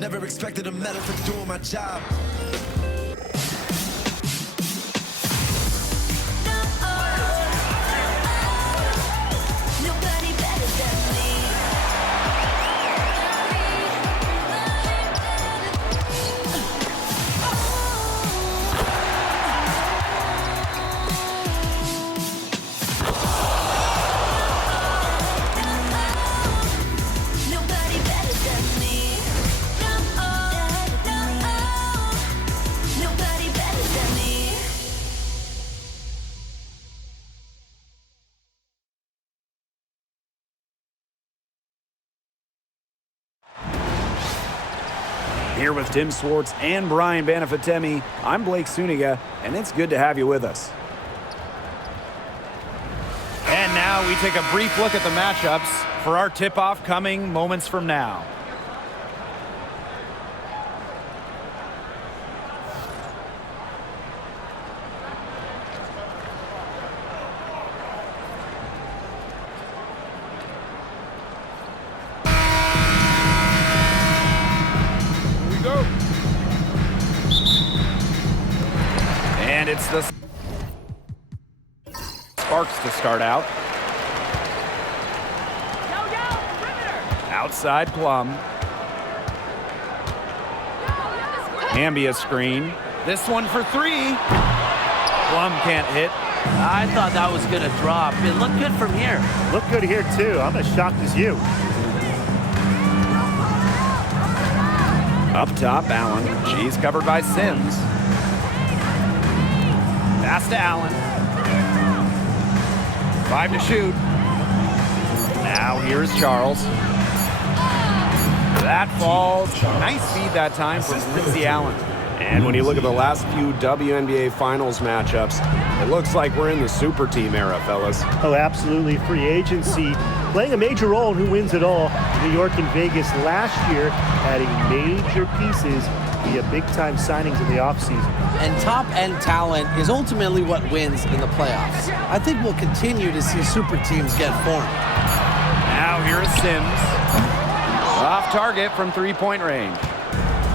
Never expected a medal for doing my job. Nobody better than me. Here with Tim Swartz and Brian Banafitemi, I'm Blake Suniga, and it's good to have you with us. And now we take a brief look at the matchups for our tip-off coming moments from now. And it's the Sparks to start out. Outside Plum. Ambia screen. This one for three. Plum can't hit. I thought that was going to drop. It looked good from here. Looked good here, too. I'm as shocked as you. Up top, Allen. She's covered by Sims. Pass to Allen. 5 to shoot. Now here's Charles. That falls. Nice feed that time from Lindsay Allen. And when you look at the last few WNBA Finals matchups, it looks like we're in the super team era, fellas. Oh, absolutely. Free agency playing a major role in who wins it all. New York and Vegas last year adding major pieces via big-time signings in the offseason. And top-end talent is ultimately what wins in the playoffs. I think we'll continue to see super teams get formed. Now here is Sims. Off target from three-point range.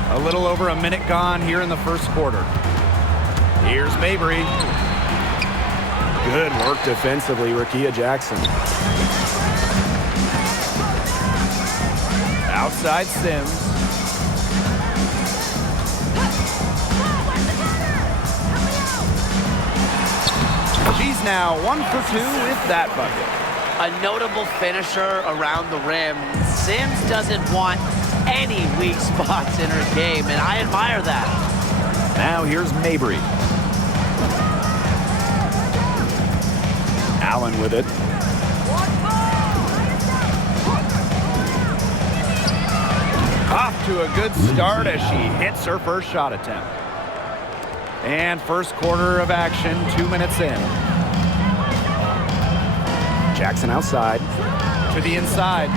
A little over a minute gone here in the first quarter. Here's Mabry. Good work defensively, Rakia Jackson. Outside Sims. She's now 1 for 2 with that bucket. A notable finisher around the rim. Sims doesn't want any weak spots in her game, and I admire that. Now here's Mabry. Allen with it. Off to a good start as she hits her first shot attempt. And first quarter of action, 2 minutes in. Jackson outside. To the inside.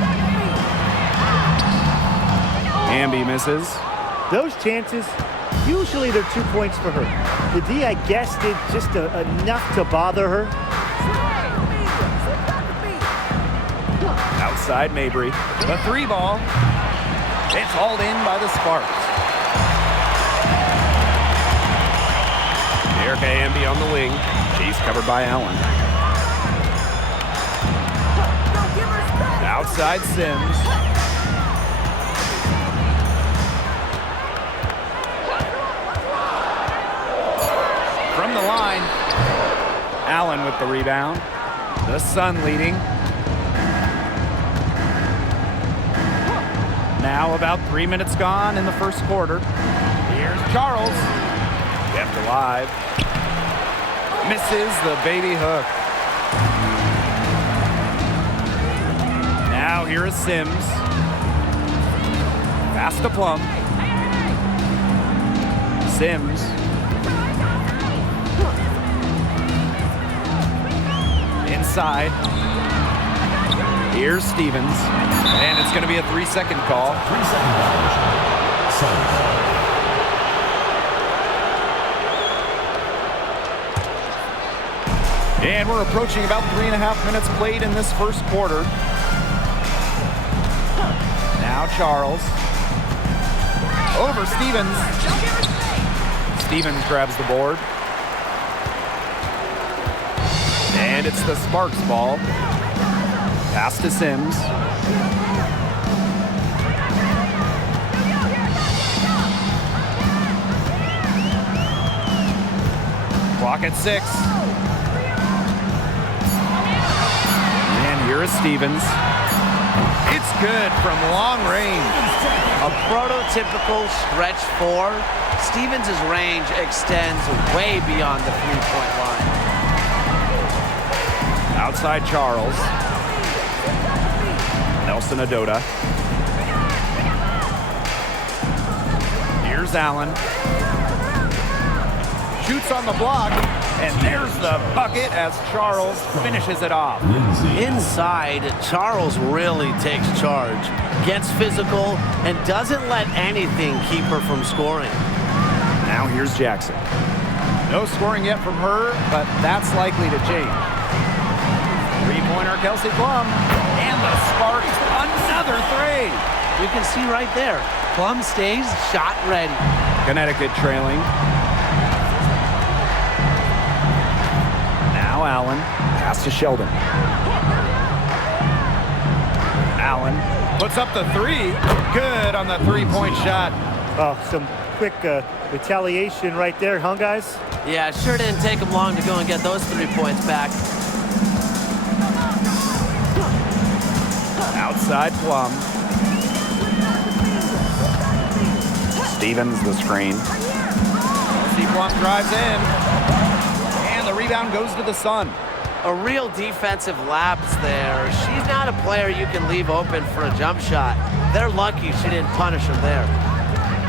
Ambi misses. Those chances, usually they're 2 points for her. The D, I guess, did just enough to bother her. Outside Mabry. The three ball. It's hauled in by the Sparks. Erica Ambi on the wing. She's covered by Allen. Outside Sims. From the line. Allen with the rebound. The Sun leading. Now about 3 minutes gone in the first quarter. Here's Charles. Kept alive. Misses the baby hook. Now here is Sims. Pass to Plum. Sims. Inside. Here's Stevens. And it's going to be a 3-second call. 3-second violation. And we're approaching about 3.5 minutes played in this first quarter. Now Charles. Over Stevens. Stevens grabs the board. And it's the Sparks ball. Pass to Sims. Clock at 6. And here is Stevens. It's good from long range. A prototypical stretch 4. Stevens' range extends way beyond the three-point line. Outside Charles. Nelson Adota. Here's Allen. Shoots on the block, and there's the bucket as Charles finishes it off. Inside, Charles really takes charge, gets physical, and doesn't let anything keep her from scoring. Now here's Jackson. No scoring yet from her, but that's likely to change. Three-pointer Kelsey Plum, and the Sparks another three. You can see right there, Plum stays shot ready. Connecticut trailing. Now Allen, pass to Sheldon. Allen puts up the three. Good on the three-point shot. Oh, some quick retaliation right there, huh, guys? Yeah, it sure didn't take him long to go and get those 3 points back. Outside Plum. Stevens the screen. Kelsey Plum drives in. And the rebound goes to the Sun. A real defensive lapse there. She's not a player you can leave open for a jump shot. They're lucky she didn't punish him there.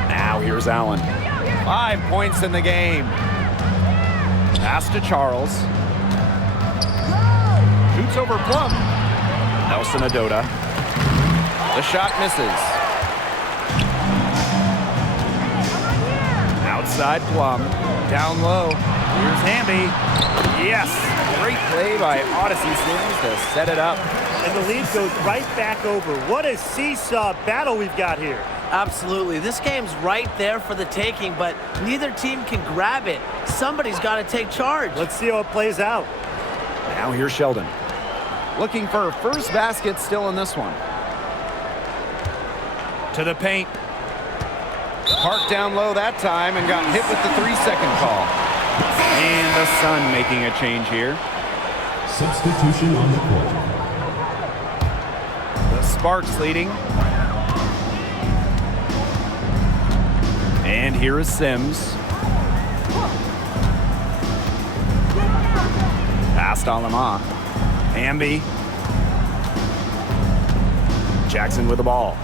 Now here's Allen. 5 points in the game. Pass to Charles. Shoots over Plum. Nelson Adota. The shot misses. Outside Plum. Down low. Here's Hamby. Yes. Great play by Odyssey Sims to set it up. And the lead goes right back over. What a seesaw battle we've got here. Absolutely. This game's right there for the taking, but neither team can grab it. Somebody's got to take charge. Let's see how it plays out. Now here's Sheldon. Looking for her first basket still in this one. To the paint. Parked down low that time and got hit with the 3-second call. And the Sun making a change here. Substitution on the court. The Sparks leading. And here is Sims. Pass to Alama. Hamby. Jackson with the ball.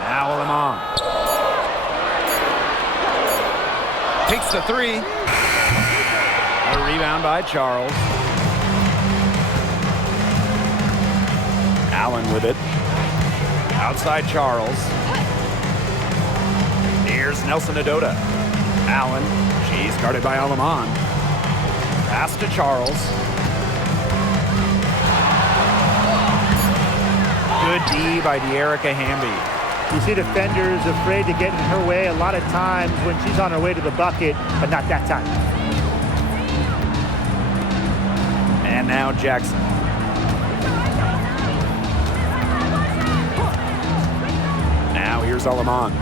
Now Alama. Takes the three. A rebound by Charles. Allen with it. Outside Charles. Here's Nelson Adota. Allen. She's guarded by Alaman. Pass to Charles. Good D by De'Erica Hamby. You see defenders afraid to get in her way a lot of times when she's on her way to the bucket, but not that time. And now Jackson. Now here's Alaman.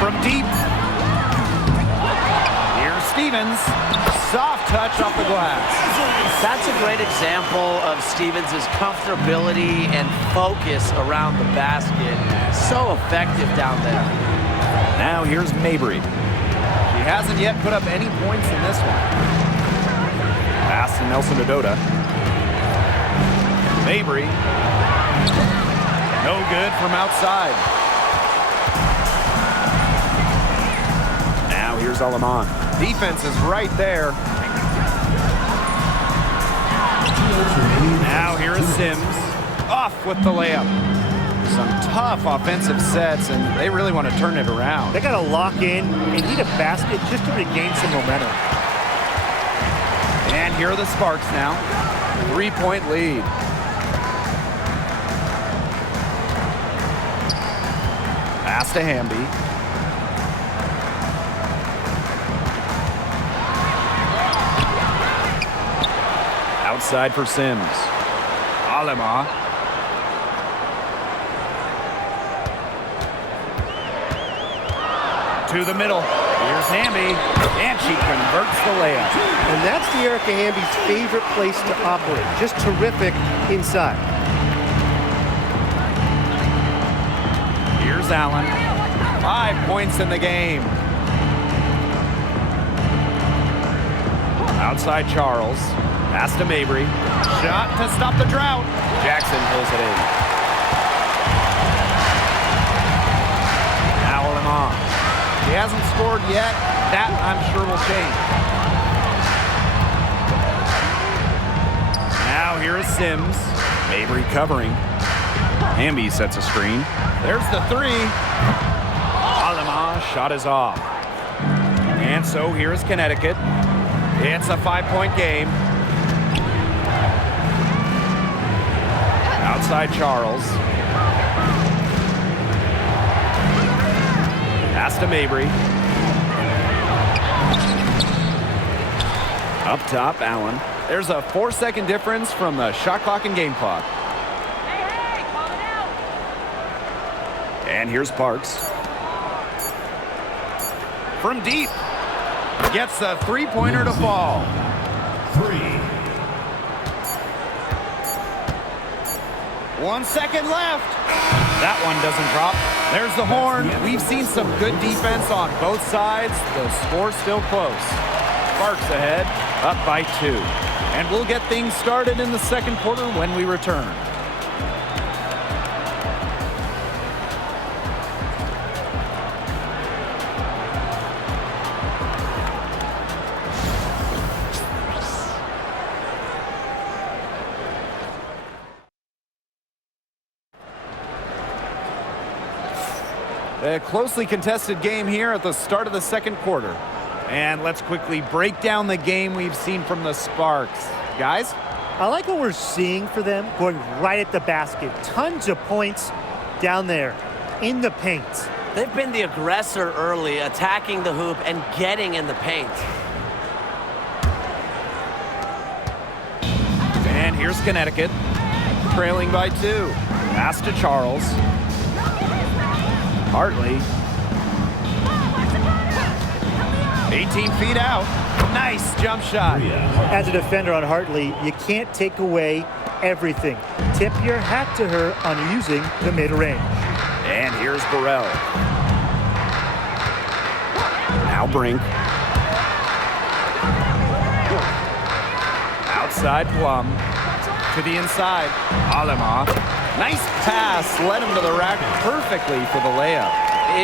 From deep. Here's Stevens. Soft touch off the glass. That's a great example of Stevens' comfortability and focus around the basket. So effective down there. Now here's Mabry. She hasn't yet put up any points in this one. Pass to Nelson Adota. Mabry. No good from outside. Now here's Alaman. Defense is right there. Now here is Sims. Off with the layup. Some tough offensive sets, and they really want to turn it around. They got to lock in and need a basket just to regain some momentum. And here are the Sparks now. 3-point lead. Pass to Hamby. Outside for Sims. Alema. To the middle. Here's Hamby. And she converts the layup. And that's the Erica Hamby's favorite place to operate. Just terrific inside. Here's Allen. 5 points in the game. Outside Charles. Pass to Mabry. Shot to stop the drought. Jackson pulls it in. Now Alema. He hasn't scored yet. That, I'm sure, will change. Now here is Sims. Mabry covering. Hamby sets a screen. There's the three. Alema, shot is off. And so here is Connecticut. It's a 5-point game. Outside Charles. Pass to Mabry. Up top, Allen. There's a 4-second difference from the shot clock and game clock. And here's Parks. From deep. Gets a three-pointer to fall. 3. 1 second left. That one doesn't drop. There's the horn. We've seen some good defense on both sides. The score's still close. Sparks ahead, up by 2. And we'll get things started in the second quarter when we return. A closely contested game here at the start of the second quarter. And let's quickly break down the game we've seen from the Sparks. Guys? I like what we're seeing for them, going right at the basket. Tons of points down there in the paint. They've been the aggressor early, attacking the hoop and getting in the paint. And here's Connecticut, trailing by 2. Pass to Charles. Hartley. 18 feet out. Nice jump shot. As a defender on Hartley, you can't take away everything. Tip your hat to her on using the mid-range. And here's Burrell. Now Brink. Outside Plum. To the inside. Alema. Nice pass. Led him to the rack perfectly for the layup.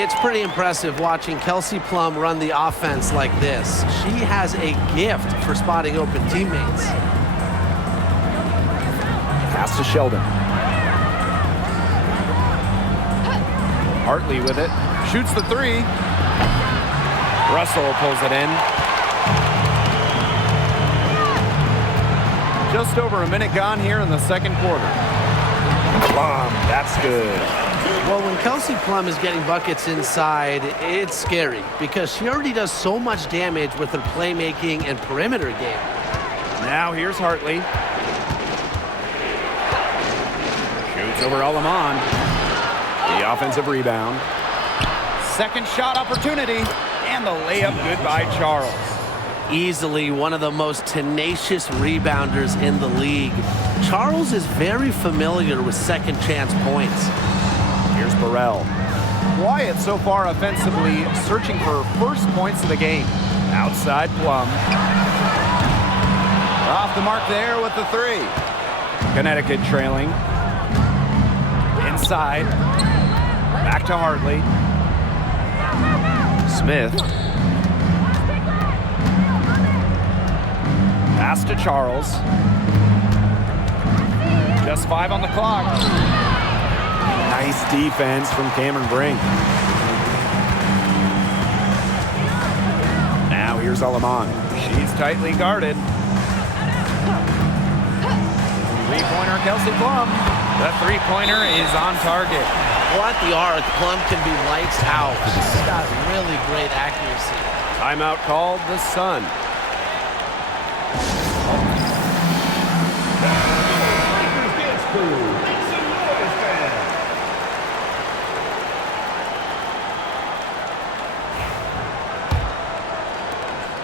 It's pretty impressive watching Kelsey Plum run the offense like this. She has a gift for spotting open teammates. Pass to Sheldon. Hartley with it. Shoots the 3. Russell pulls it in. Just over a minute gone here in the second quarter. Plum, that's good. Well, when Kelsey Plum is getting buckets inside, it's scary because she already does so much damage with her playmaking and perimeter game. Now here's Hartley. Shoots over Alaman. The offensive rebound. Second shot opportunity. And the layup good by Charles. Easily one of the most tenacious rebounders in the league. Charles is very familiar with second chance points. Here's Burrell. Quiet so far offensively, searching for first points of the game. Outside Plum. Off the mark there with the 3. Connecticut trailing. Inside. Back to Hartley. Smith. Pass to Charles. Just 5 on the clock. Nice defense from Cameron Brink. Now here's Alaman. She's tightly guarded. Three-pointer Kelsey Plum. The three-pointer is on target. Well, at the arc, Plum can be lights out. She's got really great accuracy. Timeout called the Sun.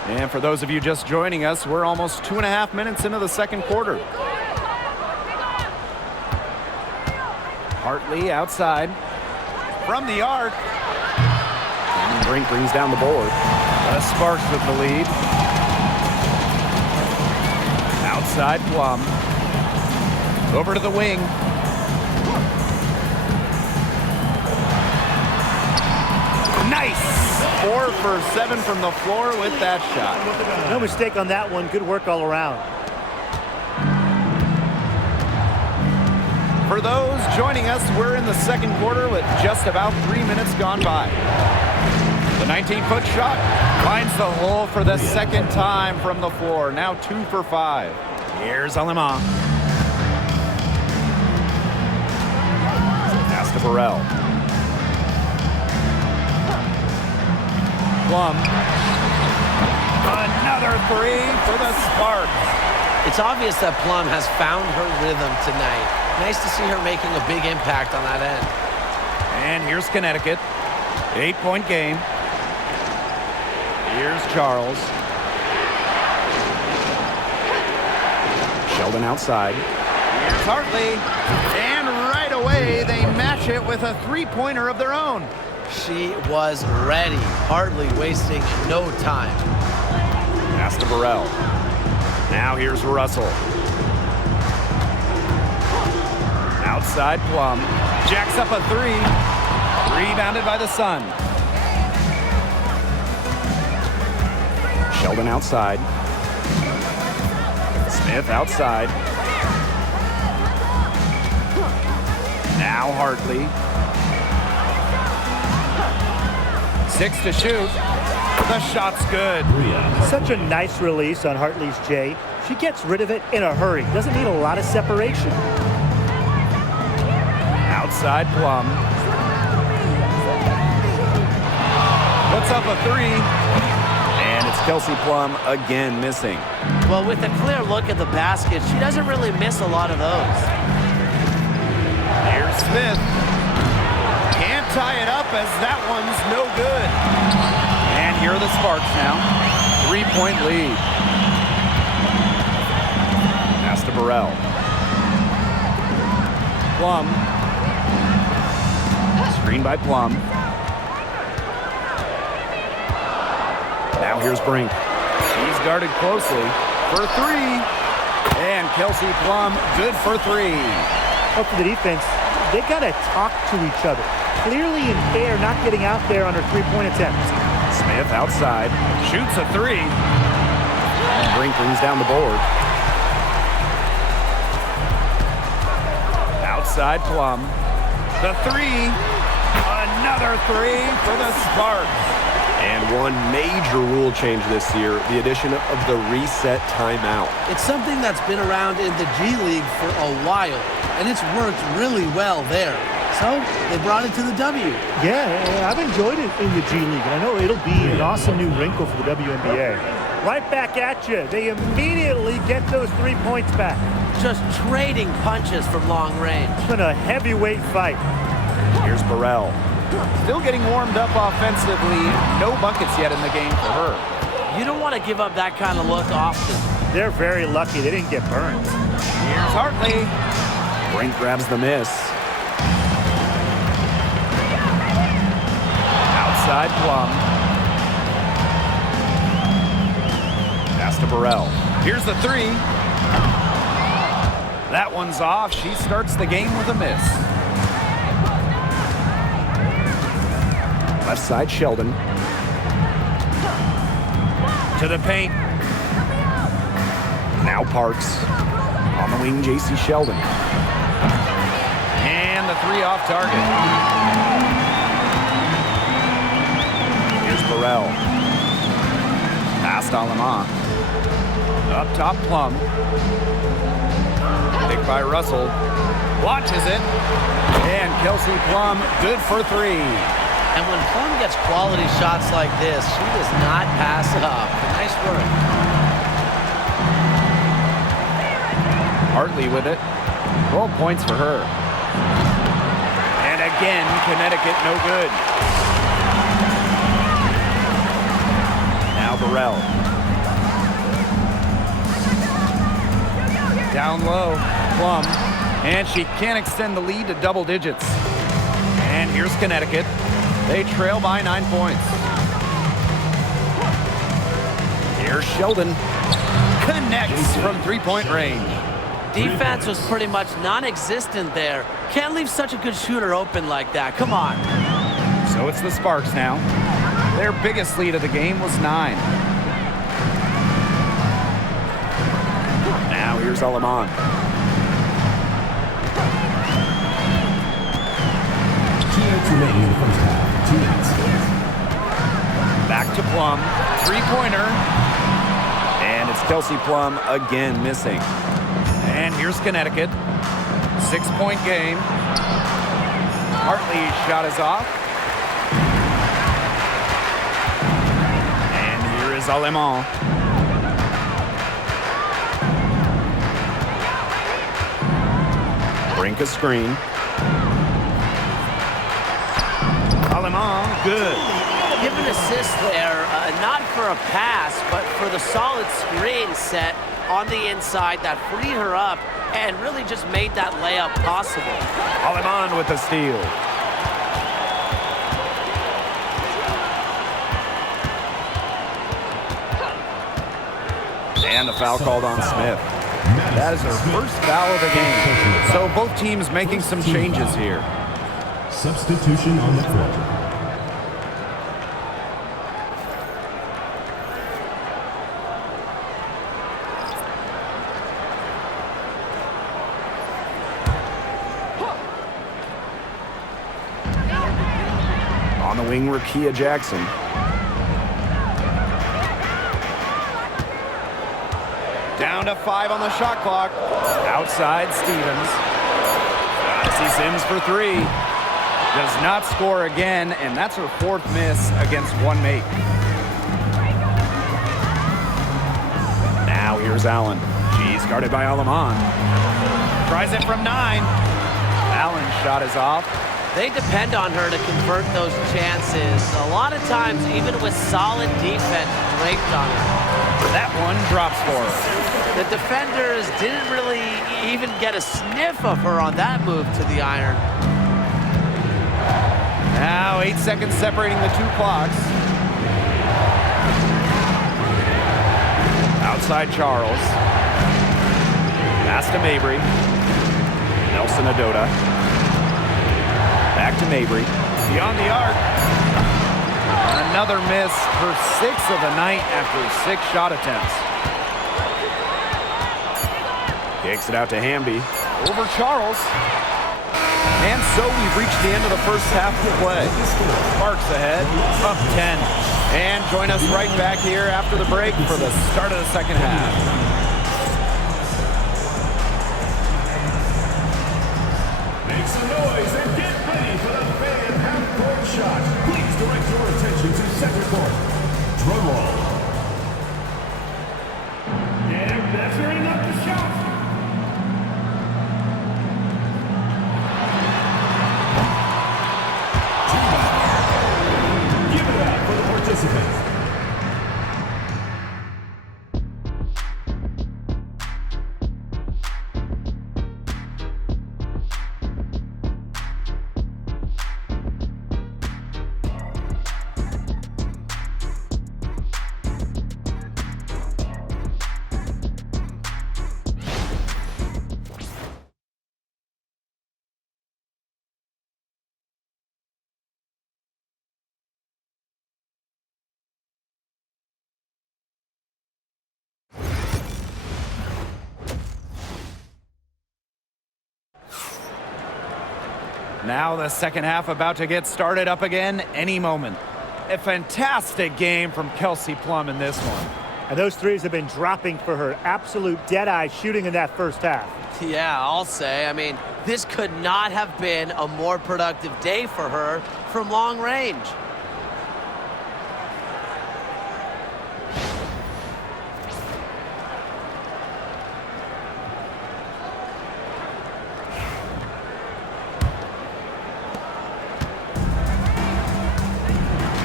And for those of you just joining us, we're almost 2.5 minutes into the second quarter. Hartley outside. From the arc. And Brink brings down the board. The Sparks with the lead. Outside Plum. Over to the wing. Nice! 4 for 7 from the floor with that shot. No mistake on that one. Good work all around. For those joining us, we're in the second quarter with just about 3 minutes gone by. The 19-foot shot finds the hole for the second time from the floor. Now 2 for 5. Here's Alema. Pass to Burrell. Plum. Another 3 for the Sparks. It's obvious that Plum has found her rhythm tonight. Nice to see her making a big impact on that end. And here's Connecticut. 8-point game. Here's Charles. Sheldon outside. Here's Hartley. And right away, they match it with a three-pointer of their own. She was ready, hardly wasting no time. Pass to Burrell. Now here's Russell. Outside Plum. Jacks up a 3. Rebounded by the Sun. Sheldon outside. Smith outside. Now Hartley. 6 to shoot. The shot's good. Such a nice release on Hartley's J. She gets rid of it in a hurry. Doesn't need a lot of separation. Outside Plum. Puts up a 3. And it's Kelsey Plum again missing. Well, with a clear look at the basket, she doesn't really miss a lot of those. Here's Smith. Can't tie it up as that one's no good. And here are the Sparks now. 3-point lead. Pass to Burrell. Plum. Screen by Plum. Now here's Brink. She's guarded closely for 3. And Kelsey Plum good for 3. Up to the defense, they got to talk to each other. Clearly in air, not getting out there on her three-point attempts. Smith outside. Shoots a 3. And Brink brings down the board. Outside Plum. The 3. Another 3 for the Sparks. And one major rule change this year, the addition of the reset timeout. It's something that's been around in the G League for a while, and it's worked really well there. So they brought it to the W. Yeah, I've enjoyed it in the G League, and I know it'll be an awesome new wrinkle for the WNBA. Right back at you. They immediately get those 3 points back. Just trading punches from long range. It's been a heavyweight fight. Here's Burrell. Still getting warmed up offensively. No buckets yet in the game for her. You don't want to give up that kind of look often. They're very lucky they didn't get burned. Here's Hartley. Brink grabs the miss. Outside Plum. Pass to Burrell. Here's the 3. That one's off. She starts the game with a miss. Left side, Sheldon. To the paint. Now Parks. On the wing, J.C. Sheldon. And the 3 off target. Here's Burrell. Past Alema. Up top, Plum. Picked by Russell. Watches it. And Kelsey Plum, good for 3. And when Plum gets quality shots like this, she does not pass up. Nice work. Hartley with it. 12 points for her. And again, Connecticut no good. Now Burrell. Down low, Plum. And she can't extend the lead to double digits. And here's Connecticut. They trail by 9 points. Here's Sheldon. Connects from 3-point range. Defense was pretty much non-existent there. Can't leave such a good shooter open like that. Come on. So it's the Sparks now. Their biggest lead of the game was 9. Now here's Alaman. 2 minutes remaining in the first half. 2 minutes. Back to Plum. 3-pointer. And it's Kelsey Plum again missing. And here's Connecticut. 6-point game. Hartley's shot is off. And here is Alemán. Brink a screen. Alemán, good. Give an assist there, not for a pass, but for the solid screen set on the inside that freed her up and really just made that layup possible. Alemán with the steal. And the foul called on Smith. That is her first foul of the game. So both teams making some changes here. Substitution on the court. On the wing, Rakia Jackson. Down to 5 on the shot clock. Outside Stevens. Odyssey Sims for 3. Does not score again, and that's her 4th miss against one make. Now here's Allen. She's guarded by Alemán. Tries it from 9. Allen's shot is off. They depend on her to convert those chances. A lot of times, even with solid defense draped on her. That one drops for her. The defenders didn't really even get a sniff of her on that move to the iron. Now 8 seconds separating the 2 clocks. Outside Charles. Pass to Mabry. Nelson Adota. Back to Mabry. Beyond the arc. Another miss, her 6th of the night after 6 shot attempts. Kicks it out to Hamby. Over Charles. And so we've reached the end of the first half of the play. Sparks ahead, up 10. And join us right back here after the break for the start of the second half. Make some noise and get ready for the fan half-court shot. Please direct your attention to center court. Drum roll. And measuring up the shot. Give it up for the participants. Now the second half about to get started up again any moment. A fantastic game from Kelsey Plum in this one. And those threes have been dropping for her. Absolute dead-eye shooting in that first half. Yeah, I'll say. I mean, this could not have been a more productive day for her from long range.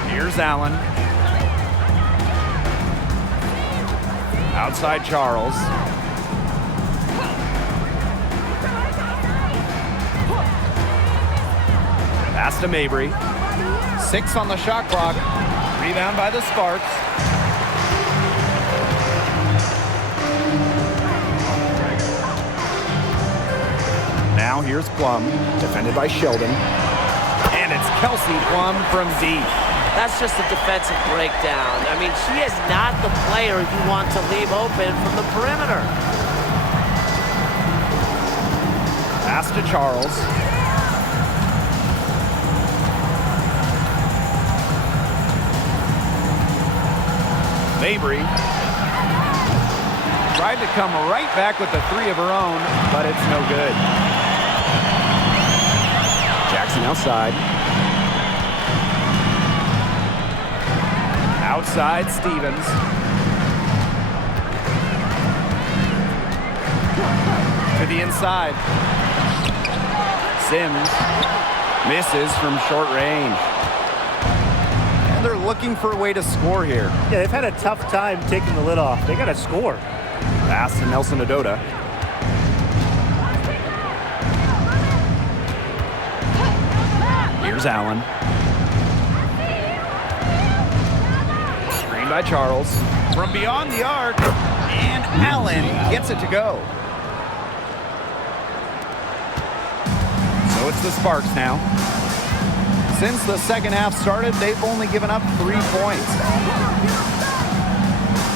Here's Allen. Outside Charles. Pass to Mabry. 6 on the shot clock. Rebound by the Sparks. Now here's Plum, defended by Sheldon. And it's Kelsey Plum from deep. That's just a defensive breakdown. I mean, she is not the player you want to leave open from the perimeter. Pass to Charles. Mabry tried to come right back with the 3 of her own, but it's no good. Jackson outside. Outside Stevens. To the inside. Sims misses from short range. And they're looking for a way to score here. Yeah, they've had a tough time taking the lid off. They got to score. Pass to Nelson Adota. Here's Allen. Screen by Charles. From beyond the arc. And Allen gets it to go. So it's the Sparks now. Since the second half started, they've only given up 3 points.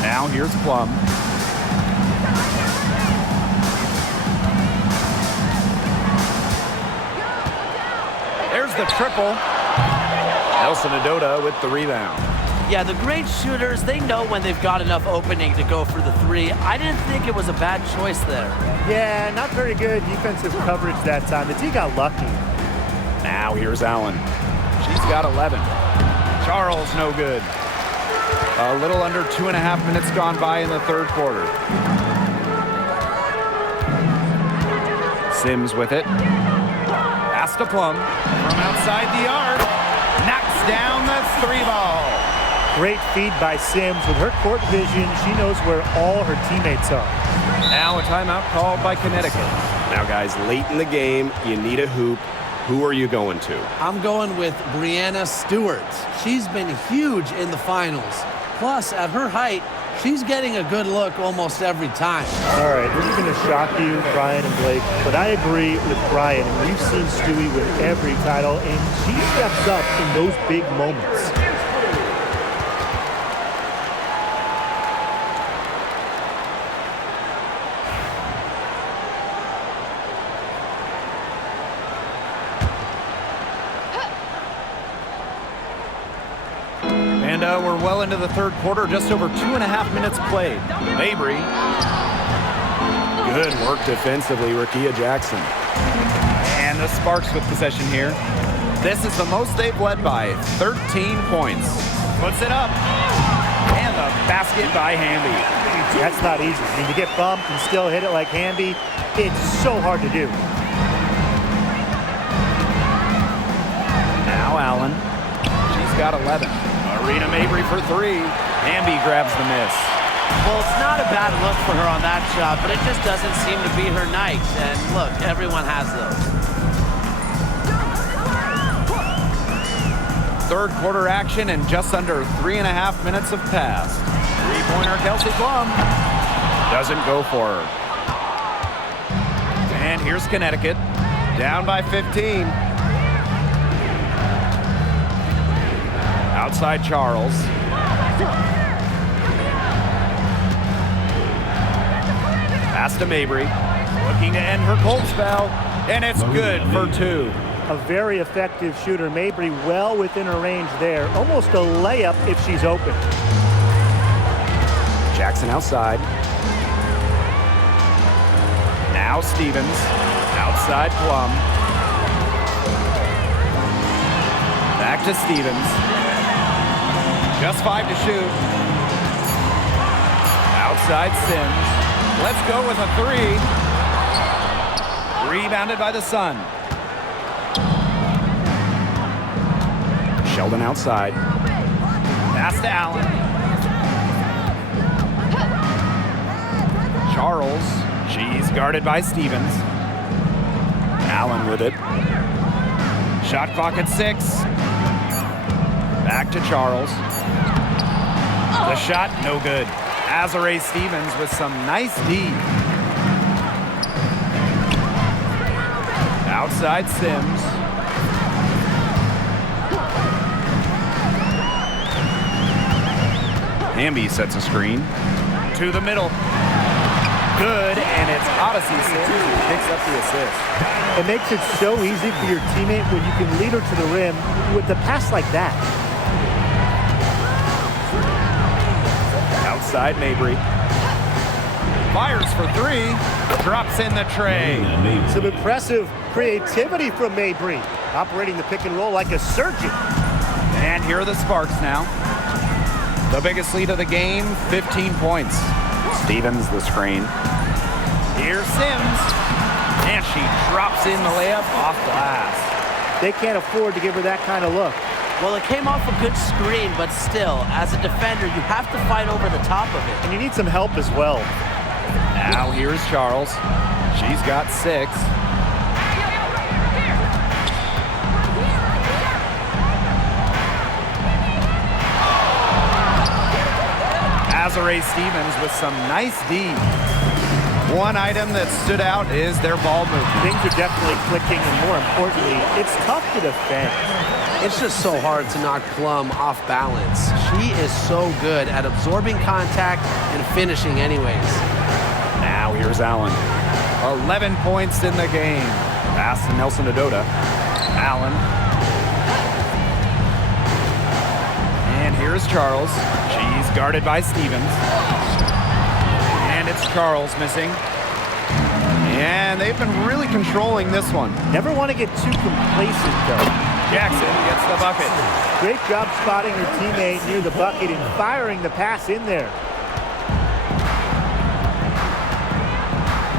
Now here's Plum. There's the triple. Nelson Adota with the rebound. Yeah, the great shooters, they know when they've got enough opening to go for the 3. I didn't think it was a bad choice there. Yeah, not very good defensive coverage that time. The D got lucky. Now here's Allen. She's got 11. Charles, no good. A little under 2.5 minutes gone by in the third quarter. Sims with it. Pass to Plum. From outside the arc. Knocks down the 3 ball. Great feed by Sims. With her court vision, she knows where all her teammates are. Now a timeout called by Connecticut. Now, guys, late in the game, you need a hoop. Who are you going to? I'm going with Brianna Stewart. She's been huge in the finals. Plus, at her height, she's getting a good look almost every time. All right, this is going to shock you, Brian and Blake, but I agree with Brian. And we've seen Stewie with every title, and she steps up in those big moments. And we're well into the third quarter, just over 2.5 minutes played. Mabry. Good work defensively, Rakia Jackson. And the Sparks with possession here. This is the most they've led by, 13 points. Puts it up. And the basket by Hamby. That's not easy. I mean, to get bumped and still hit it like Hamby, it's so hard to do. Now Allen. She's got 11. Arena Mabry for 3. Hamby grabs the miss. Well, it's not a bad look for her on that shot, but it just doesn't seem to be her night. And look, everyone has those. Third quarter action and just under 3.5 minutes have passed. 3-pointer Kelsey Plum. Doesn't go for her. And here's Connecticut. Down by 15. Outside Charles. Pass to Mabry. Looking to end her cold spell. And it's good for 2. A very effective shooter. Mabry well within her range there. Almost a layup if she's open. Jackson outside. Now Stevens. Outside Plum. Back to Stevens. Just 5 to shoot. Outside Sims. Let's go with a 3. Rebounded by the Sun. Sheldon outside. Pass to Allen. Charles. She's guarded by Stevens. Allen with it. Shot clock at 6. Back to Charles. The shot, no good. Azare Stevens with some nice D. Outside Sims. Hamby sets a screen. To the middle. Good, and it's Odyssey Sims who picks up the assist. It makes it so easy for your teammate when you can lead her to the rim with a pass like that. Outside Mabry. Fires for 3. Drops in the tray. Some impressive creativity from Mabry, operating the pick and roll like a surgeon. And here are the Sparks now. The biggest lead of the game, 15 points. Stevens the screen. Here's Sims. And she drops in the layup off glass. They can't afford to give her that kind of look. Well, it came off a good screen, but still, as a defender, you have to fight over the top of it. And you need some help as well. Now here's Charles. She's got 6. Azare Stevens with some nice D. One item that stood out is their ball movement. Things are definitely clicking, and more importantly, it's tough to defend. It's just so hard to knock Plum off balance. She is so good at absorbing contact and finishing anyways. Now here's Allen. 11 points in the game. Pass to Nelson Adota. Allen. And here's Charles. She's guarded by Stevens. And it's Charles missing. And they've been really controlling this one. Never want to get too complacent, though. Jackson gets the bucket. Great job spotting her teammate near the bucket and firing the pass in there.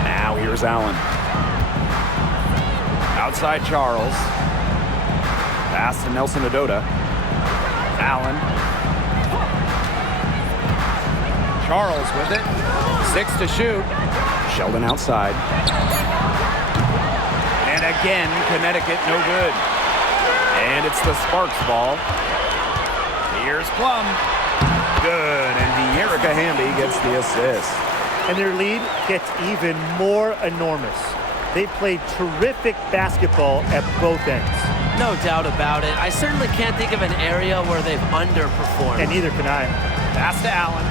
Now here's Allen. Outside Charles. Pass to Nelson Adota. Allen. Charles with it. 6 to shoot. Sheldon outside. And again, Connecticut no good. And it's the Sparks ball. Here's Plum. Good, and Erica Hamby gets the assist. And their lead gets even more enormous. They played terrific basketball at both ends. No doubt about it. I certainly can't think of an area where they've underperformed. And neither can I. Pass to Allen.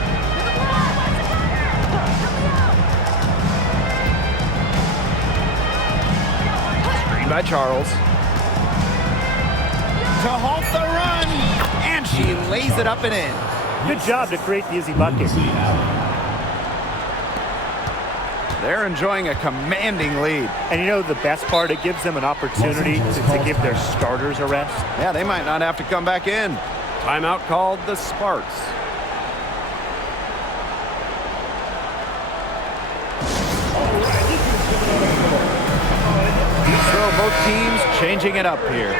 Screen by Charles. To halt the run, and she lays it up and in. Good job to create the easy bucket. They're enjoying a commanding lead. And you know the best part, it gives them an opportunity to give their starters a rest. Yeah, they might not have to come back in. Timeout called the Sparks. So both teams changing it up here.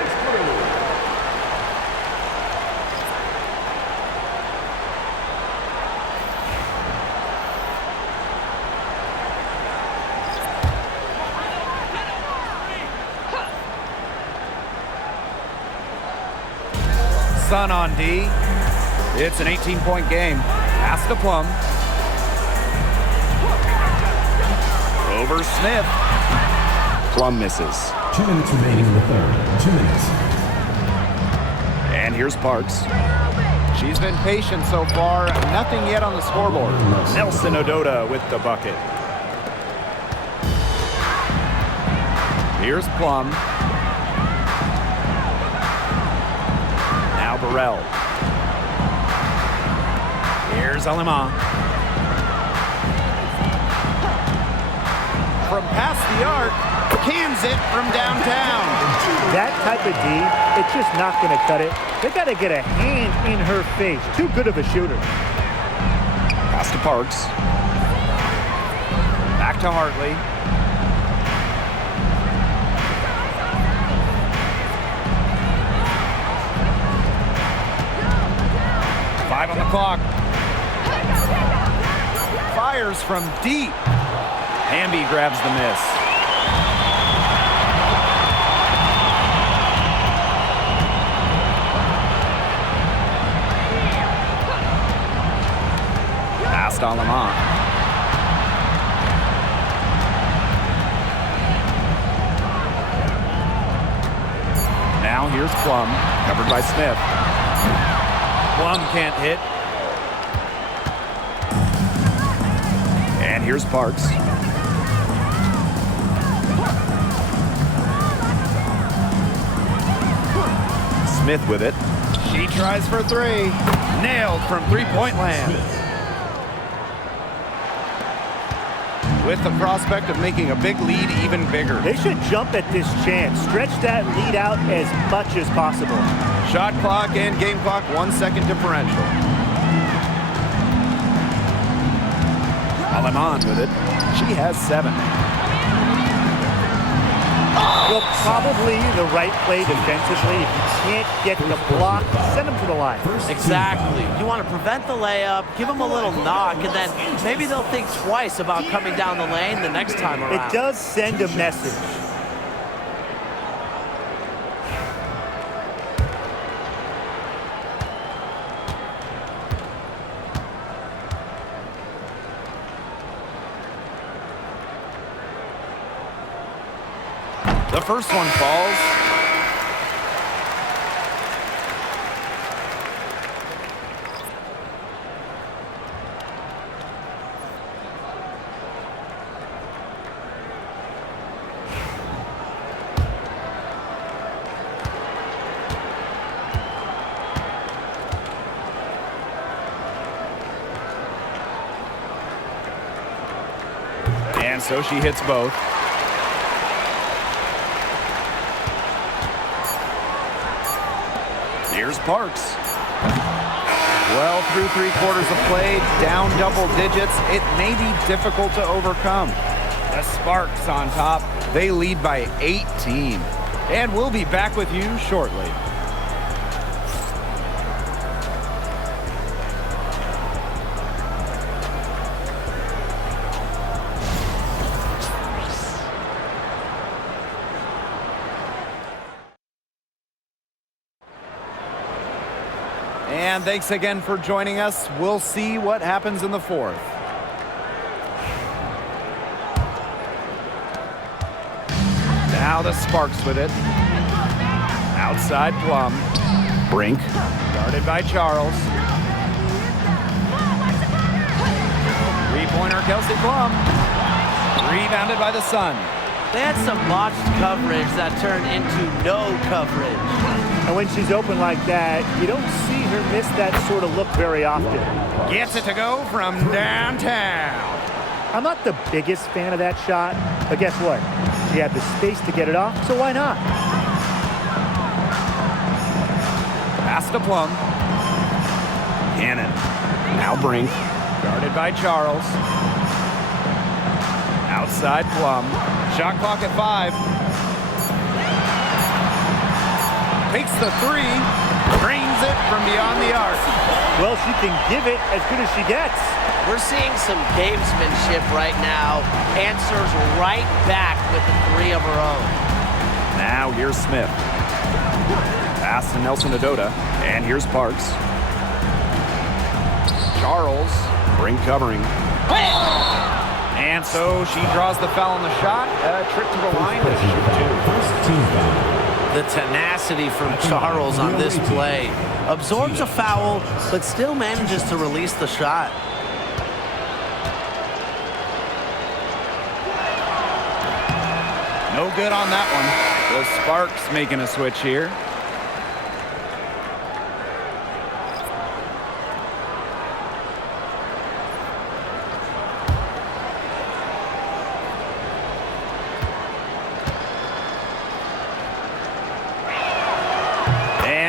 Sun on D. It's an 18-point game. Pass to Plum. Over Smith. Plum misses. 2 minutes remaining in the third. 2 minutes. And here's Parks. She's been patient so far. Nothing yet on the scoreboard. Nelson Adota with the bucket. Here's Plum. Now Burrell. Here's Alima. from past the arc, cans it from downtown. That type of D, it's just not going to cut it. They got to get a hand in her face. Too good of a shooter. Pass to Parks. Back to Hartley. Five on the clock. Fires from deep. Hamby grabs the miss. Pass to Lamont. Now here's Plum, covered by Smith. Plum can't hit. And here's Parks. Smith with it. She tries for three. Nailed from three-point land. With the prospect of making a big lead even bigger. They should jump at this chance. Stretch that lead out as much as possible. Shot clock and game clock, 1 second differential. Alemán with it. She has 7. Well, probably the right play defensively. If you can't get the block, send them to the line. Exactly. You want to prevent the layup, give them a little knock, and then maybe they'll think twice about coming down the lane the next time around. It does send a message. The first one falls. And so she hits both. Here's Parks. Well, through 3/4 of play, down double digits. It may be difficult to overcome. The Sparks on top. They lead by 18. And we'll be back with you shortly. And thanks again for joining us. We'll see what happens in the fourth. Now the Sparks with it. Outside Plum. Brink. Guarded by Charles. Three-pointer Kelsey Plum. Rebounded by the Sun. They had some botched coverage that turned into no coverage. And when she's open like that, you don't see her miss that sort of look very often. Gets it to go from downtown. I'm not the biggest fan of that shot, but guess what? She had the space to get it off, so why not? Pass to Plum. Cannon. Now Brink. Guarded by Charles. Outside Plum. Shot clock at 5. Takes the 3. Drains it from beyond the arc. Well, she can give it as good as she gets. We're seeing some gamesmanship right now. Answers right back with the 3 of her own. Now here's Smith. Pass to Nelson Adota. And here's Parks. Charles. Brink covering. And so she draws the foul on the shot. A trip to the line to shoot 2. The tenacity from Charles on this play. Absorbs a foul, but still manages to release the shot. No good on that one. The Sparks making a switch here.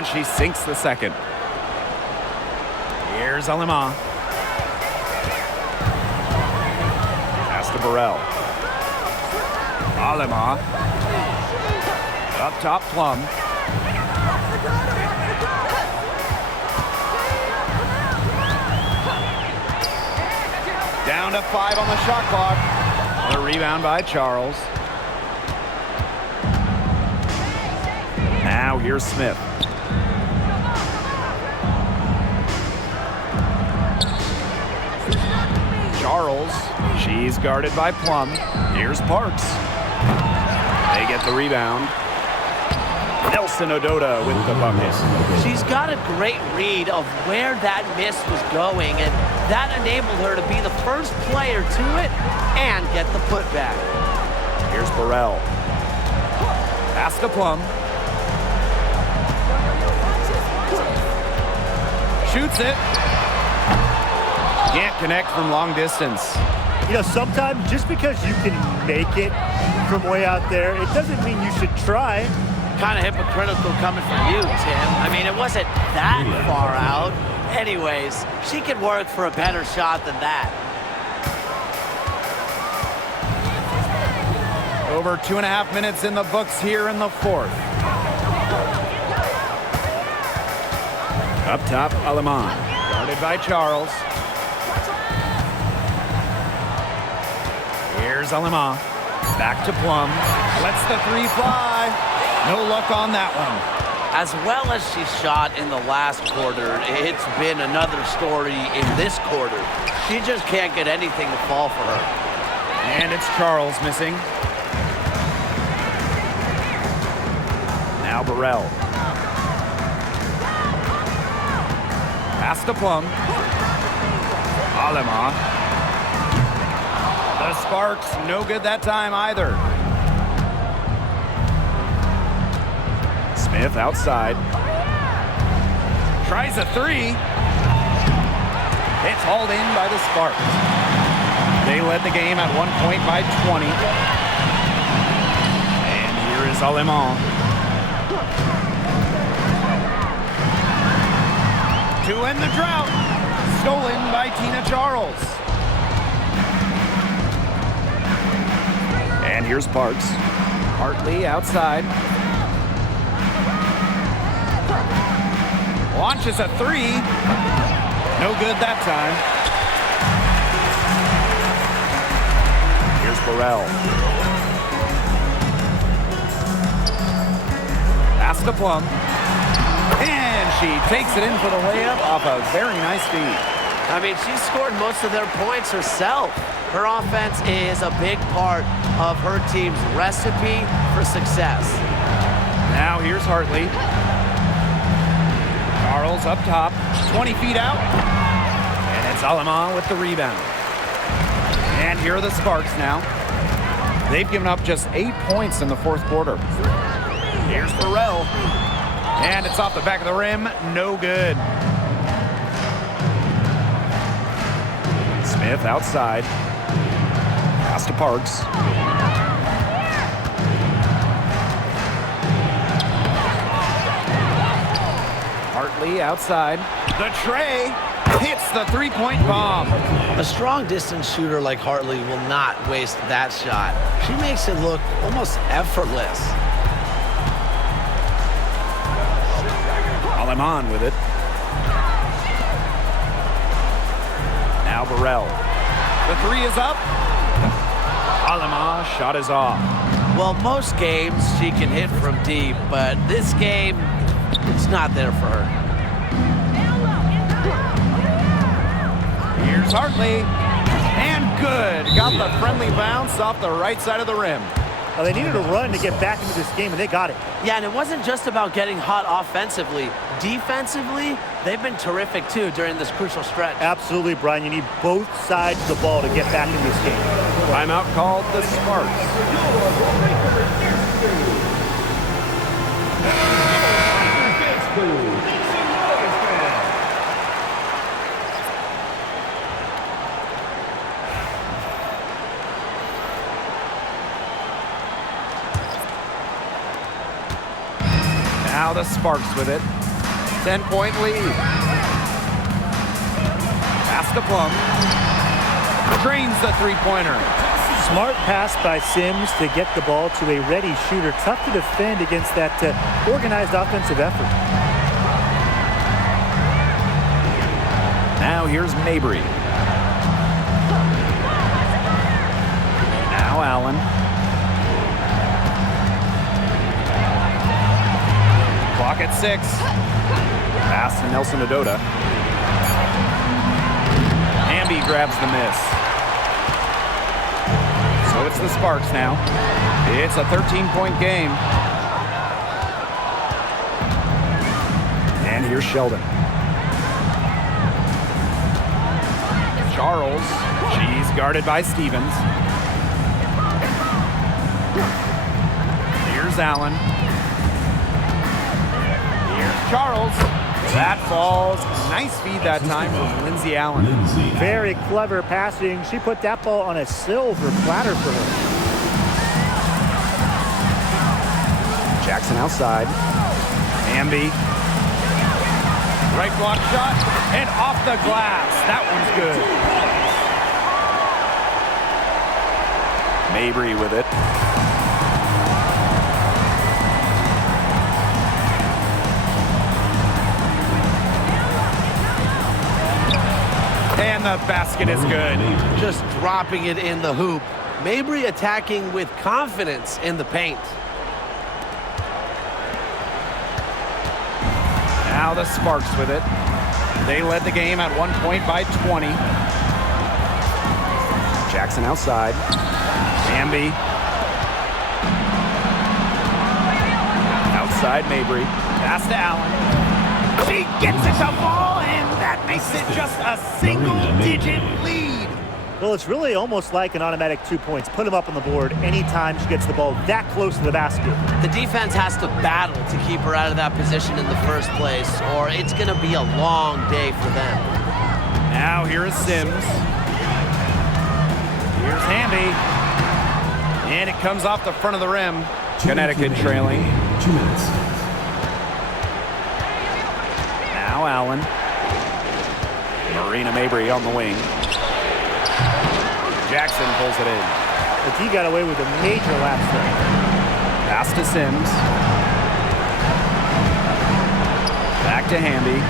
And she sinks the second. Here's Alema. Pass to Burrell. Alema. Up top, Plum. Down to 5 on the shot clock. A rebound by Charles. Now here's Smith. Charles. She's guarded by Plum. Here's Parks. They get the rebound. Nelson Ododa with the bucket. She's got a great read of where that miss was going, and that enabled her to be the first player to it and get the putback. Here's Burrell. Pass to Plum. Shoots it. Can't connect from long distance. You know, sometimes just because you can make it from way out there, it doesn't mean you should try. Kind of hypocritical coming from you, Tim. I mean, it wasn't that far out. Anyways, she could work for a better shot than that. Over 2.5 minutes in the books here in the fourth. Up top, Aleman. Guarded by Charles. Here's Aleman. Back to Plum. Lets the 3 fly. No luck on that one. As well as she shot in the last quarter, it's been another story in this quarter. She just can't get anything to fall for her. And it's Charles missing. Now Burrell. Pass to Plum. Alema. The Sparks, no good that time either. Smith outside. Tries a 3. It's hauled in by the Sparks. They led the game at 1 point by 20. And here is Alema. To end the drought. Stolen by Tina Charles. And here's Parks. Hartley outside. Launches a 3. No good that time. Here's Burrell. Pass to Plum. And she takes it in for the layup off a very nice feed. I mean, she scored most of their points herself. Her offense is a big part of her team's recipe for success. Now here's Hartley. Charles up top, 20 feet out. And it's Alema with the rebound. And here are the Sparks now. They've given up just 8 points in the fourth quarter. Here's Burrell. And it's off the back of the rim. No good. Smith outside. Pass to Parks. Hartley outside. The tray hits the three-point bomb. A strong distance shooter like Hartley will not waste that shot. She makes it look almost effortless. Aleman with it. Now Burrell. The 3 is up. Aleman shot is off. Well, most games she can hit from deep, but this game, it's not there for her. Here's Hartley. And good. Got the friendly bounce off the right side of the rim. Well, they needed a run to get back into this game, and they got it. Yeah, and it wasn't just about getting hot offensively. Defensively, they've been terrific, too, during this crucial stretch. Absolutely, Brian. You need both sides of the ball to get back in this game. Timeout called the Sparks. Now the Sparks with it. 10-point lead. Pass to Plum. Drains the three-pointer. Smart pass by Sims to get the ball to a ready shooter. Tough to defend against that organized offensive effort. Now here's Mabry. Now Allen. Clock at 6. Pass to Nelson Adota. Hamby grabs the miss. So it's the Sparks now. It's a 13-point game. And here's Sheldon. Charles. She's guarded by Stevens. Here's Allen. Here's Charles. That falls. Nice feed that time from Lindsay Allen. Very clever passing. She put that ball on a silver platter for her. Jackson outside. Hamby. Right block shot and off the glass. That one's good. Mabry with it. And the basket is good. Just dropping it in the hoop. Mabry attacking with confidence in the paint. Now the Sparks with it. They led the game at 1 point by 20. Jackson outside. Hamby. Outside Mabry. Pass to Allen. She gets it to fall, and that makes it just a single-digit lead. Well, it's really almost like an automatic 2 points. Put them up on the board anytime she gets the ball that close to the basket. The defense has to battle to keep her out of that position in the first place, or it's going to be a long day for them. Now here is Sims. Here's Hamby. And it comes off the front of the rim. Connecticut trailing. 2 minutes. Now Allen. Marina Mabry on the wing. Jackson pulls it in. But he got away with a major lapse there. Pass to Sims. Back to Hamby.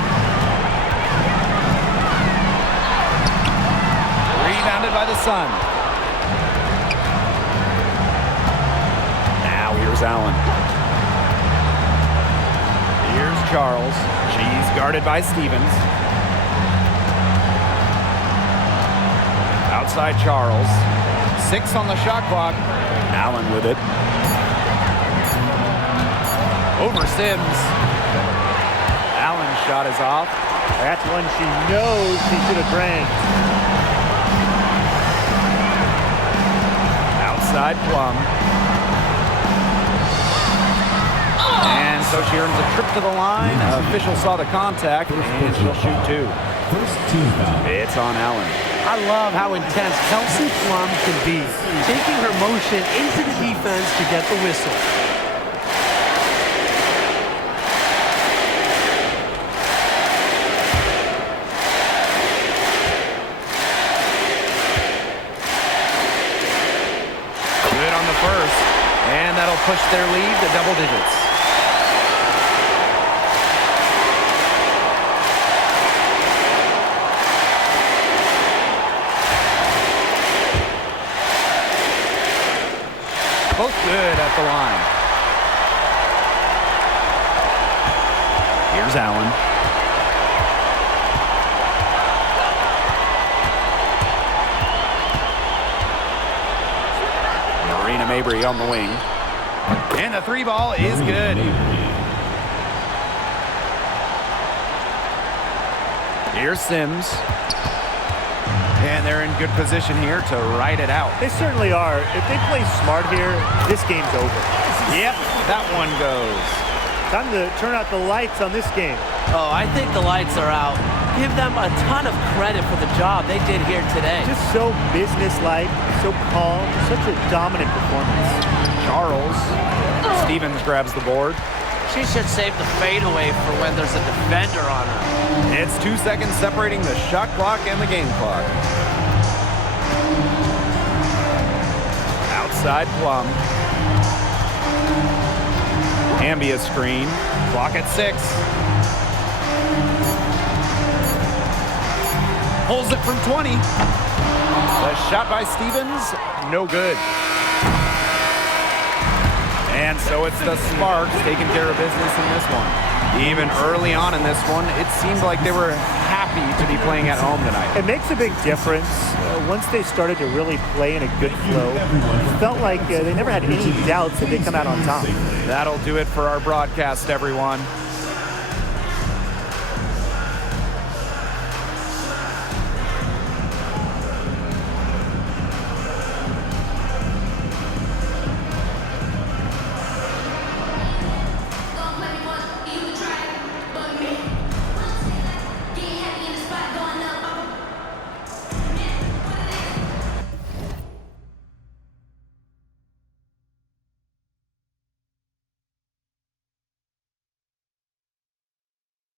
Rebounded by the Sun. Now here's Allen. Here's Charles. She's guarded by Stevens. Outside Charles. 6 on the shot clock. Allen with it. Over Sims. Allen's shot is off. That's one she knows she should have drained. Outside Plum. And so she earns a trip to the line. Official saw the contact, and she'll shoot 2. First team foul. It's on Allen. I love how intense Kelsey Plum can be, taking her motion into the defense to get the whistle. Good on the first, and that'll push their lead to double digits. Both good at the line. Here's Allen. Marina Mabry on the wing. And the 3 ball is good. Here's Sims. And they're in good position here to ride it out. They certainly are. If they play smart here, this game's over. Yep, that one goes. Time to turn out the lights on this game. Oh, I think the lights are out. Give them a ton of credit for the job they did here today. Just so businesslike, so calm, such a dominant performance. Charles. Stevens grabs the board. She should save the fadeaway for when there's a defender on her. It's 2 seconds separating the shot clock and the game clock. Outside Plum. Ambia screen. Clock at 6. Pulls it from 20. The shot by Stevens, no good. And so it's the Sparks taking care of business in this one. Even early on in this one, it seemed like they were happy to be playing at home tonight. It makes a big difference. Once they started to really play in a good flow, it felt like they never had any doubts that they'd come out on top. That'll do it for our broadcast, everyone.